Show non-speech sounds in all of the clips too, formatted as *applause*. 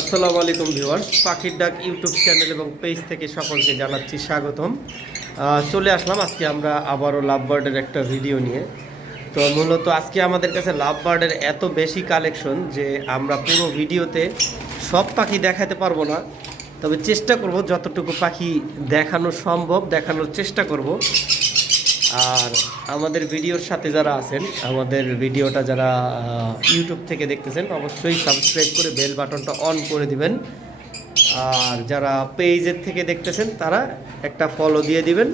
আসসালামু আলাইকুম ভিউয়ার্স, পাখির ডাক ইউটিউব চ্যানেল এবং পেজ থেকে সকলকে জানাচ্ছি স্বাগতম। চলে আসলাম আজকে আমরা আবারও লাভ বার্ডের একটা ভিডিও নিয়ে। তো মূলত আজকে আমাদের কাছে লাভ বার্ডের এত বেশি কালেকশন যে আমরা পুরো ভিডিওতে সব পাখি দেখাতে পারব না। তবে চেষ্টা করব যতটুকু পাখি দেখানো সম্ভব, দেখানোর চেষ্টা করব। আর আমাদের ভিডিওর সাথে যারা আছেন, আমাদের ভিডিওটা যারা ইউটিউব থেকে দেখতেছেন, অবশ্যই সাবস্ক্রাইব করে বেল বাটনটা অন করে দিবেন। আর যারা পেজের থেকে দেখতেছেন, তারা একটা ফলো দিয়ে দিবেন।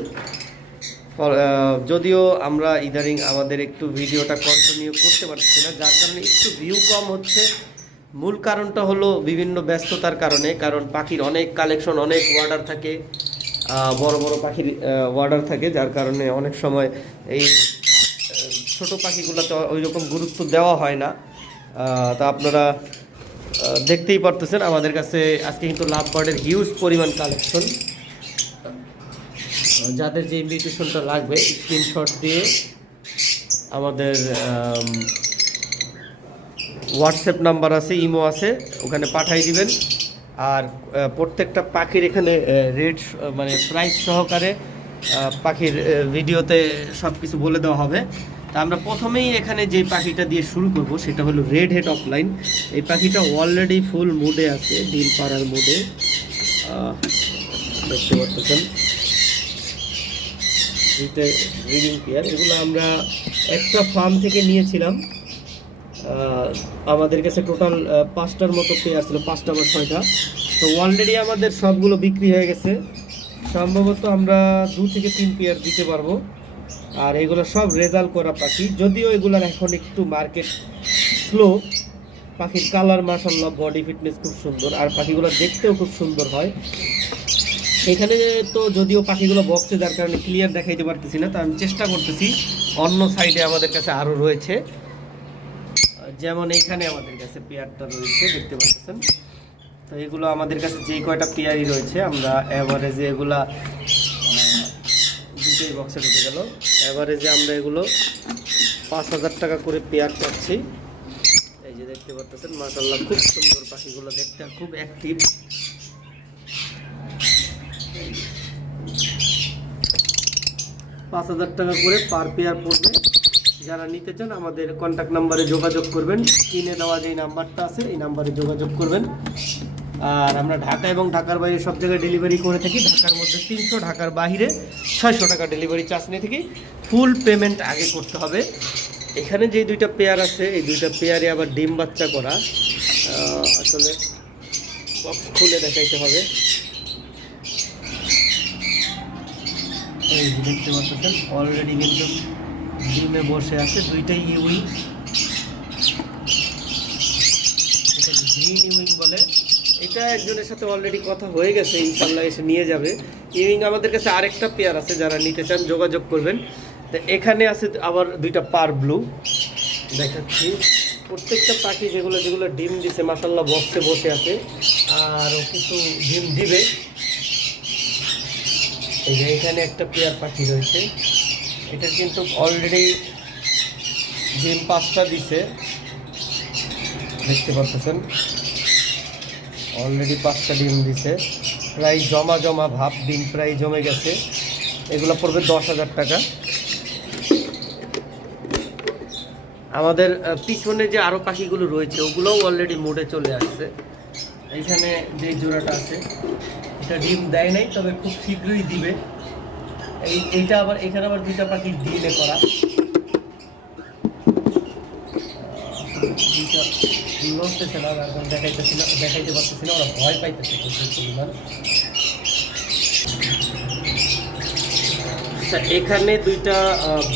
যদিও আমরা ইদানিং আমাদের একটু ভিডিওটা কন্টিনিউ করতে পারছি না, যার কারণে একটু ভিউ কম হচ্ছে। মূল কারণটা হলো বিভিন্ন ব্যস্ততার কারণে, কারণ পাখির অনেক কালেকশন অনেক অর্ডার থাকে। বড় বড় পাখির অর্ডার থাকে, যার কারণে অনেক সময় এই ছোট পাখিগুলোতে ওই রকম গুরুত্ব দেওয়া হয় না। তা আপনারা দেখতেই পারতেছেন আমাদের কাছে আজকে কিন্তু লাভ বার্ডের হিউজ পরিমাণ কালেকশন যাদের যে ইনভিটেশনটা লাগবে স্ক্রিনশট দিয়ে আমাদের হোয়াটসঅ্যাপ নাম্বার আছে, ইমো আছে, ওখানে পাঠাই দিবেন। আর প্রত্যেকটা পাখির এখানে রেট মানে প্রাইস সহকারে পাখির ভিডিওতে সব কিছু বলে দেওয়া হবে। তা আমরা প্রথমেই এখানে যে পাখিটা দিয়ে শুরু করব, সেটা হলো রেড হেড অফলাইন এই পাখিটা অলরেডি ফুল মুডে আছে, ডিম পাড়ার মুডে দেখতে পাচ্ছেন। ব্রিডিং পেয়ার এগুলো আমরা একটা ফার্ম থেকে নিয়েছিলাম। আমাদের কাছে টোটাল পাঁচটার মতো পেয়ার ছিল পাঁচটা বা ছয়টা। তো অলরেডি আমাদের সবগুলো বিক্রি হয়ে গেছে। সম্ভবত আমরা দু থেকে তিন পেয়ার দিতে পারব। আর এগুলো সব রেজাল্ট করা পাখি। যদিও এগুলোর এখন একটু মার্কেট স্লো পাখির কালার মাসাল্লাহ বডি ফিটনেস খুব সুন্দর। আর পাখিগুলো দেখতেও খুব সুন্দর হয়। এখানে তো যদিও পাখিগুলো বক্সে যার কারণে ক্লিয়ার দেখাইতে পারতেছি না, তা আমি চেষ্টা করতেছি। অন্য সাইডে আমাদের কাছে আরও রয়েছে। যেমন এইখানে আমাদের কাছে পেয়ারটা রয়েছে, দেখতে পাচ্ছেন? তো এগুলো আমাদের কাছে যেই কয়টা পেয়ারই রয়েছে, আমরা অ্যাভারেজে এগুলা দুটোই বক্সে ঢুকে গেল। অ্যাভারেজে আমরা এগুলো পাঁচ হাজার টাকা করে পেয়ার পাচ্ছি। এই যে দেখতে পাচ্ছেন মাসাল্লাহ খুব সুন্দর পাখিগুলো দেখতে খুব অ্যাক্টিভ পাঁচ হাজার টাকা করে পার পেয়ার পড়বে। যারা নিতে চান, আমাদের কন্ট্যাক্ট নাম্বারে যোগাযোগ করবেন। কিনে দেওয়া যে নাম্বারটা আছে, এই নাম্বারে যোগাযোগ করবেন। আর আমরা ঢাকা এবং ঢাকার বাইরে সব জায়গায় ডেলিভারি করে থাকি। ঢাকার মধ্যে তিনশো, ঢাকার বাইরে ছয়শো টাকা ডেলিভারি চার্জ নিয়ে থাকি। ফুল পেমেন্ট আগে করতে হবে। এখানে যে দুইটা পেয়ার আছে, এই দুইটা পেয়ারে আবার ডিম বাচ্চা করা। আসলে বক্স খুলে দেখাইতে হবে। দেখতে পাচ্ছেন অলরেডি কিন্তু ডিমে বসে আছে, দুইটাই ইউইং গ্রিন ইউইং বলে। এটা একজনের সাথে অলরেডি কথা হয়ে গেছে ইনশাল্লাহ এসে নিয়ে যাবে। ইউইং আমাদের কাছে আরেকটা পেয়ার আছে, যারা নিতে চান, যোগাযোগ করবেন। তো এখানে আছে আবার দুইটা পার ব্লু দেখাচ্ছি। প্রত্যেকটা পাখি যেগুলো যেগুলো ডিম দিছে মাসাল্লাহ বক্সে বসে আছে। আর কিছু ডিম দিবে। এই যে এখানে একটা পেয়ার পাখি রয়েছে। এটা কিন্তু অলরেডি ডিম পাঁচটা দিছে। দেখতে পাচ্ছেন? অলরেডি পাঁচটা ডিম দিছে। প্রায় জমা জমা ভাব, ডিম প্রায় জমে গেছে। এগুলো পড়বে দশ হাজার টাকা। আমাদের পিছনে যে আরও পাখিগুলো রয়েছে, ওগুলোও অলরেডি মোডে চলে আসছে। এইখানে যে জোড়াটা আছে, এটা ডিম দেয় নাই, তবে খুব শীঘ্রই দিবে। এই, এইটা আবার, এখানে আবার দুইটা পাখি ডিলে করা। দুইটা লড়তেছে না এখন দেখাইতেছিল, দেখাইতে পারতেছি না ওরা ভয় পাইতেছে আচ্ছা এখানে দুইটা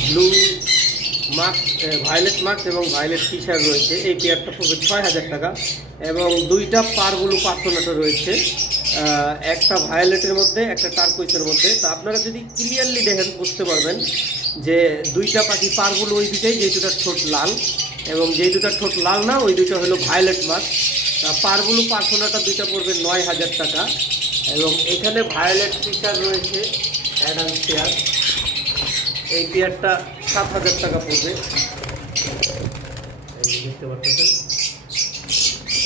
ব্লু মাস্ক ভায়োলেট মাস্ক এবং ভায়োলেট টি শার্ট রয়েছে, এই পেয়ারটা পড়বে ছয় হাজার টাকা। এবং দুইটা পারগুলো পার্সোনাটা রয়েছে একটা ভায়োলেটের মধ্যে, একটা টার্কুইসের মধ্যে। তা আপনারা যদি ক্লিয়ারলি দেখেন, বুঝতে পারবেন যে দুইটা পাখি পারগুলো ওই দুইটাই যে দুটার ঠোঁট লাল। এবং যে দুটার ঠোঁট লাল না, ওই দুইটা হলো ভায়োলেট মাস্ক পারগুলো পার্সোনাটা দুইটা পড়বে নয় হাজার টাকা। এবং এখানে ভায়োলেট শার্ট রয়েছে অ্যাডাম চেয়ার এই পেয়ারটা সাত হাজার টাকা পড়বে। দেখতে পাচ্ছেন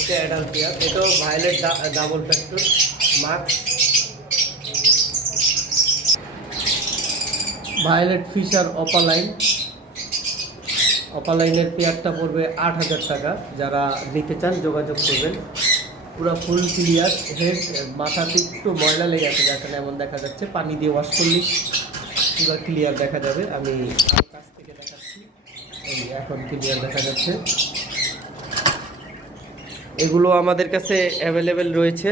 একটা অ্যাডাল্ট পেয়ার এটাও violet double factor mark violet Fischer opaline অপালাইনের পেয়ারটা পড়বে আট হাজার টাকা, যারা নিতে চান যোগাযোগ করবেন। পুরো ফুল ক্লিয়ার হেড মাথাতে একটু ময়লা লেগে আছে যেখানে এমন দেখা যাচ্ছে, পানি দিয়ে ওয়াশ করলেই পুরো ক্লিয়ার দেখা যাবে। আমি কাছ থেকে দেখাচ্ছি। এখন ক্লিয়ার দেখা যাচ্ছে। এগুলো আমাদের কাছে অ্যাভেলেবেল রয়েছে।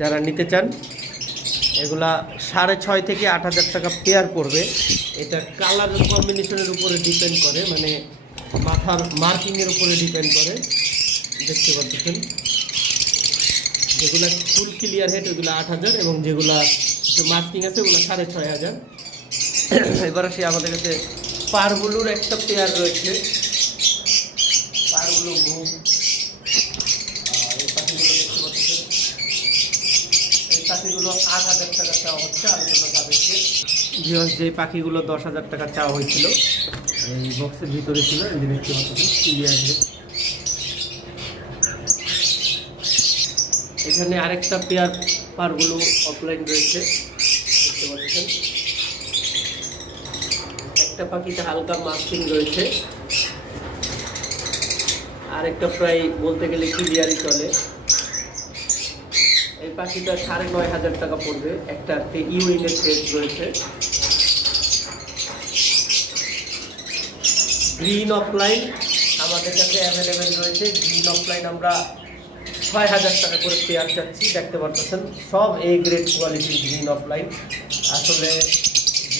যারা নিতে চান, এগুলা সাড়ে ছয় থেকে আট হাজার টাকা পেয়ার পড়বে। এটা কালার কম্বিনেশনের উপরে ডিপেন্ড করে মানে মাথার মার্কিংয়ের উপরে ডিপেন্ড করে। দেখতে পাচ্ছেন। যেগুলো ফুল ক্লিয়ার হেড ওগুলো আট হাজার এবং যেগুলা মার্কিং আছে, ওগুলো সাড়ে ছয় হাজার। *coughs* এবার আসি আমাদের কাছে পারগুলোর একটা পেয়ার রয়েছে। মুখ আর পাখিগুলো আট হাজার টাকা চাওয়া হচ্ছে আলোচনা সাপেক্ষে ভিউয়ার্স যে পাখিগুলো দশ হাজার টাকা চাওয়া হয়েছিল, এই বক্সের ভিতরে ছিল, এই পাচ্ছেন ক্লিয়ার এখানে আরেকটা পেয়ার পারগুলো অফলাইন রয়েছে, দেখতে পাচ্ছেন। একটা পাখিতে হালকা মাস্কিং রয়েছে। আরেকটা প্রায় বলতে গেলে ক্লিয়ারই চলে। এই পাখিটা সাড়ে নয় হাজার টাকা পড়বে। একটা ইউইনের সেট রয়েছে। গ্রিন অফলাইন আমাদের কাছে অ্যাভেলেবেল রয়েছে। গ্রিন অফলাইন আমরা ছয় হাজার টাকা করে পেয়ার চাচ্ছি, দেখতে পারতেছেন। সব এ গ্রেড কোয়ালিটির গ্রিন অফলাইন আসলে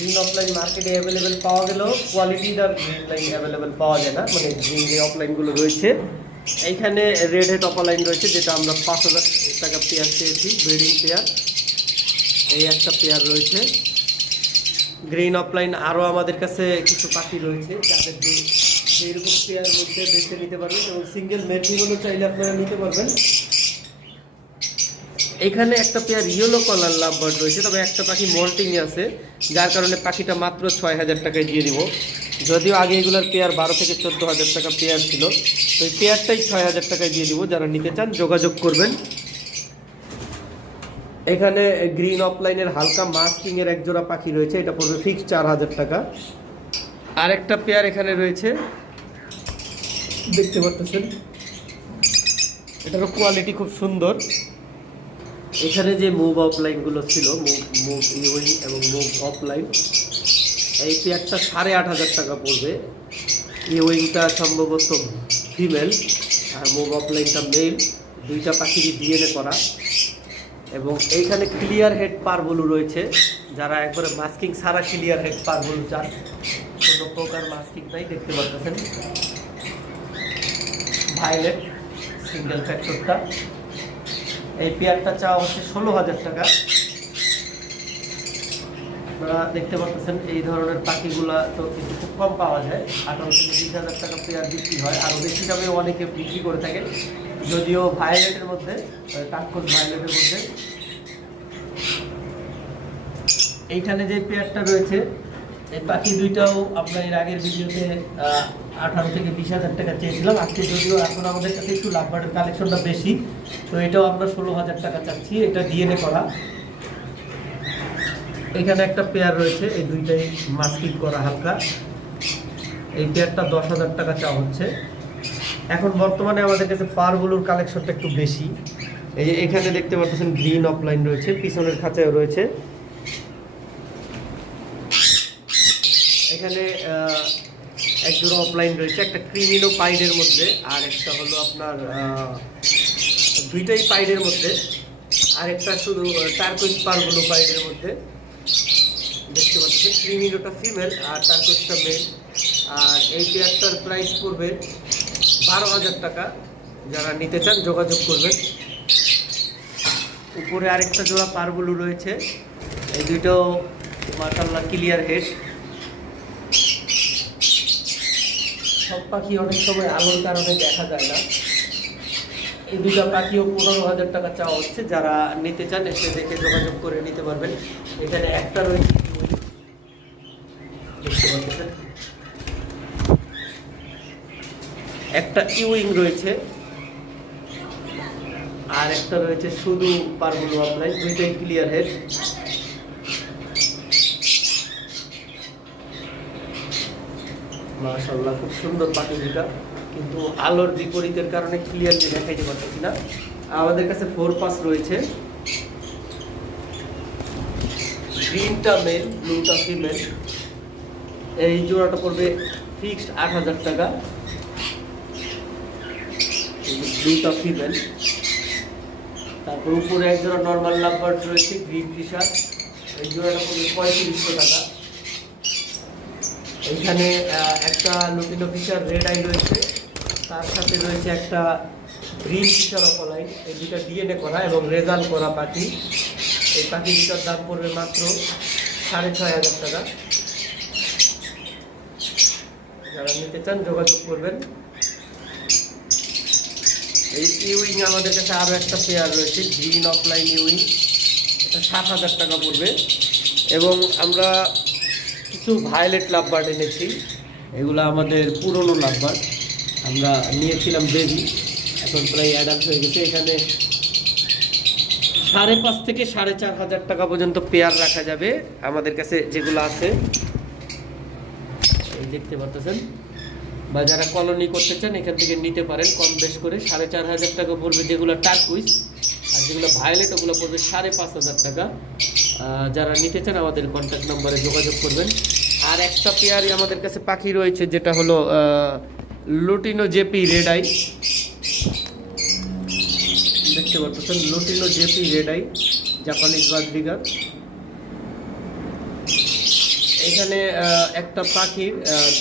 গ্রিন অফলাইন মার্কেটে অ্যাভেলেবেল পাওয়া গেলেও কোয়ালিটিটার গ্রিন লাইন অ্যাভেলেবেল পাওয়া যায় না। মানে গ্রিন যে অফলাইনগুলো রয়েছে, এইখানে রেড হেড অফলাইন রয়েছে, যেটা আমরা পাঁচ হাজার টাকা পেয়ার পেয়েছি ব্রিডিং পেয়ার এই একটা পেয়ার রয়েছে। গ্রিন অফলাইন আরও আমাদের কাছে কিছু পাখি রয়েছে, যাদের এইরকম পেয়ার মধ্যে বেছে নিতে পারবেন এবং সিঙ্গেল মেট্রিগুলো চাইলে আপনারা নিতে পারবেন। এখানে একটা pair yellow colour lovebird রয়েছে, তবে একটা পাখি মল্টিং আছে, যার কারণে পাখিটা মাত্র ছয় হাজার টাকায় দিয়ে দিব। যদিও আগে এগুলোর পেয়ার বারো থেকে চোদ্দ হাজার টাকা পেয়ার ছিল, তো এই পেয়ারটাই ছয় হাজার টাকায় দিয়ে দিব, যারা নিতে চান যোগাযোগ করবেন। এখানে গ্রিন অফলাইনের হালকা মাস্কিংয়ের একজোড়া পাখি রয়েছে, এটা পড়বে ফিক্স চার হাজার টাকা। আরেকটা পেয়ার এখানে রয়েছে। দেখতে পাচ্ছেন? এটারও কোয়ালিটি খুব সুন্দর। এখানে যে মুভ অফলাইনগুলো ছিল মুভ মুভ ইউইং এবং মুভ অফলাইন এই পেয়ারটা সাড়ে আট হাজার টাকা পড়বে। ইউইংটা সম্ভবত ফিমেল আর মুভ অফলাইনটা মেল দুইটা পাখিরই ডিএনএ করা। এবং এইখানে ক্লিয়ার হেড পারবলু রয়েছে, যারা একবারে মাস্কিং সারা ক্লিয়ার হেড পারবলু চান। কোনো প্রকার মাস্কিং নাই, দেখতে পাচ্ছেন ভাইলেট সিঙ্গেল ফ্যাক্টরটা এই পেয়ারটা চাওয়া হচ্ছে ষোলো হাজার টাকা। আপনারা দেখতে পাচ্ছেন এই ধরনের পাখিগুলা তো কিন্তু খুব কম পাওয়া যায়। আঠারো থেকে বিশ হাজার টাকা পেয়ার বিক্রি হয়। আরও বেশি দামে অনেকে বিক্রি করে থাকে। যদিও ভায়োলেটের মধ্যে টাক্কস ভায়োলেটের মধ্যে। এইখানে যে পেয়ারটা রয়েছে, এই পাখি দুইটাও আপনার এর আগের ভিডিওতে আঠারো থেকে বিশ হাজার টাকা চেয়েছিলাম। আজকে যদিও এখন আমাদের কাছে একটু লাভবার্ডের কালেকশনটা বেশি, তো এটাও আমরা ষোলো হাজার টাকা চাচ্ছি। এটা ডিএনএ করা। এখানে একটা পেয়ার রয়েছে, এই দুইটাই মাস্কিং করা হালকা। এই পেয়ারটা দশ হাজার টাকা চাওয়া হচ্ছে। এখন বর্তমানে আমাদের কাছে পারগুলোর কালেকশনটা একটু বেশি। এই যে এখানে দেখতে পাচ্ছেন গ্রিন অফলাইন রয়েছে, পিছনের খাঁচায় রয়েছে। এখানে এক জোড়া অফলাইন রয়েছে, একটা ক্রিমিনো পাইডের মধ্যে, আর একটা হলো আপনার দুইটাই পাইডের মধ্যে, আর একটা শুধু টার্কোইজ পারগুলো পাইডের মধ্যে। দেখতে পাচ্ছেন ক্রিমিনোটা ফিমেল আর টার্কোইজটা মেল আর এই পেয়ারটার প্রাইস পড়বে বারো হাজার টাকা। যারা নিতে চান, যোগাযোগ করবেন। উপরে আরেকটা জোড়া পারগুলো রয়েছে। এই দুইটাও মার্শাল্লাহ ক্লিয়ার হেড সব পাখি অনেক সময় আলোর কারণে দেখা যায় না। এই দুটা পাখিও পনেরো হাজার টাকা চাওয়া হচ্ছে। যারা নিতে চান, এসে দেখে যোগাযোগ করে নিতে পারবেন। এখানে একটা রয়েছে। একটা ইউইং রয়েছে। আর একটা রয়েছে শুধু পারবুল অফলাইন দুইটাই ক্লিয়ার হেড মাশাল্লাহ খুব সুন্দর পাখি দুটা কিন্তু আলোর বিপরীতের কারণে ক্লিয়ারলি দেখাইতে পারতেছি না। আমাদের কাছে ফোর পাস রয়েছে। গ্রিনটা মেল ব্লুটা ফিমেল এই জোড়াটা পড়বে ফিক্সড আট হাজার টাকা। ব্লুটা ফিমেল তারপর উপরে এক জোড়া নর্মাল লাভবার্ড রয়েছে গ্রিন টি শার্ট এই জোড়াটা পড়বে পঁয়ত্রিশশো টাকা। এইখানে একটা লুটিনো ফিশার রেড আই রয়েছে। তার সাথে রয়েছে একটা গ্রিন ফিশার অপলাই এই দুটা ডিএনএ করা এবং রেজাল্ট করা পাখি। এই পাখি দুটার দাম পড়বে মাত্র সাড়ে ছয় হাজার টাকা। যারা নিতে চান, যোগাযোগ করবেন। এই ইউইং আমাদের কাছে আরও একটা পেয়ার রয়েছে, গ্রিন অফলাইন ইউইং। এটা সাত হাজার টাকা পড়বে। এবং আমরা কিছু ভায়োলেট লাভবার্ড এনেছি। এগুলো আমাদের পুরনো লাভবার্ড আমরা নিয়েছিলাম বেবি এখন প্রায় অ্যাডাল্ট হয়ে গেছে। এখানে সাড়ে পাঁচ থেকে সাড়ে চার হাজার টাকা পর্যন্ত পেয়ার রাখা যাবে আমাদের কাছে যেগুলো আছে। দেখতে পারতেছেন বা যারা কলোনি করতে চান, এখান থেকে নিতে পারেন। কম বেশ করে সাড়ে চার হাজার টাকা পড়বে যেগুলো টার্কুইস আর যেগুলো ভায়োলেট ওগুলো পড়বে সাড়ে পাঁচ হাজার টাকা। যারা নিতে চান আমাদের কন্ট্যাক্ট নম্বরে যোগাযোগ করবেন। আর একটা পেয়ারই আমাদের কাছে পাখি রয়েছে, যেটা হলো লুটিনো জেপি রেড আই দেখতে পাচ্ছেন, lutino JP red eye Japanese budgerigar এখানে একটা পাখির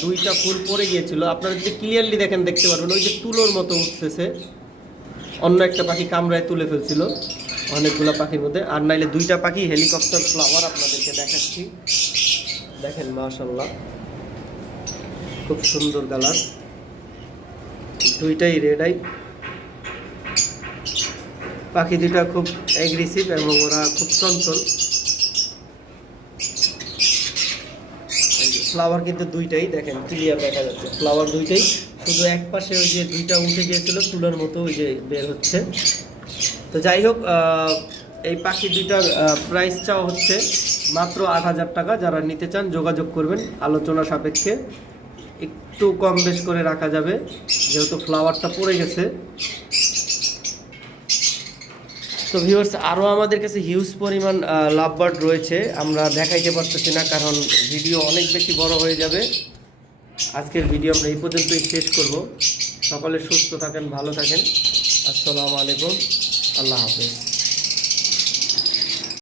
দুইটা ফুল পড়ে গিয়েছিল। আপনারা যদি ক্লিয়ারলি দেখেন, দেখতে পারবেন, ওই যে তুলোর মতো উঠতেছে। অন্য একটা পাখি কামড়ায় তুলে ফেলছিল। অনেকগুলো পাখির মধ্যে। আর নাইলে দুইটা পাখি হেলিকপ্টার ফ্লাওয়ার আপনাদেরকে দেখাচ্ছি। দেখেন মাশাল্লাহ খুব সুন্দর কালার দুইটাই রেড আই পাখি দুইটা খুব অ্যাগ্রেসিভ এবং ওরা খুব চঞ্চল। ফ্লাওয়ার কিন্তু দুইটাই, দেখেন ক্লিয়ার দেখা যাচ্ছে। ফ্লাওয়ার দুইটাই। শুধু এক পাশে ওই যে দুইটা উঠে গিয়েছিল তুলোর মতো ওই যে বের হচ্ছে। তো যাই হোক এই পাখি দুইটার প্রাইস হচ্ছে মাত্র আট হাজার টাকা। যারা নিতে চান, যোগাযোগ করবেন। আলোচনা সাপেক্ষে একটু কম বেশ করে রাখা যাবে। যেহেতু ফ্লাওয়ারটা পড়ে গেছে। তো ভিউয়ার্স আরও আমাদের কাছে হিউজ পরিমাণ লাভ বার্ড রয়েছে। আমরা দেখাইতে পারতেছি না, কারণ ভিডিও অনেক বেশি বড় হয়ে যাবে। আজকের ভিডিও আমরা এই পর্যন্তই শেষ করব। সকলে সুস্থ থাকেন, ভালো থাকেন। আসসালামু আলাইকুম। আল্লাহ হাফেজ।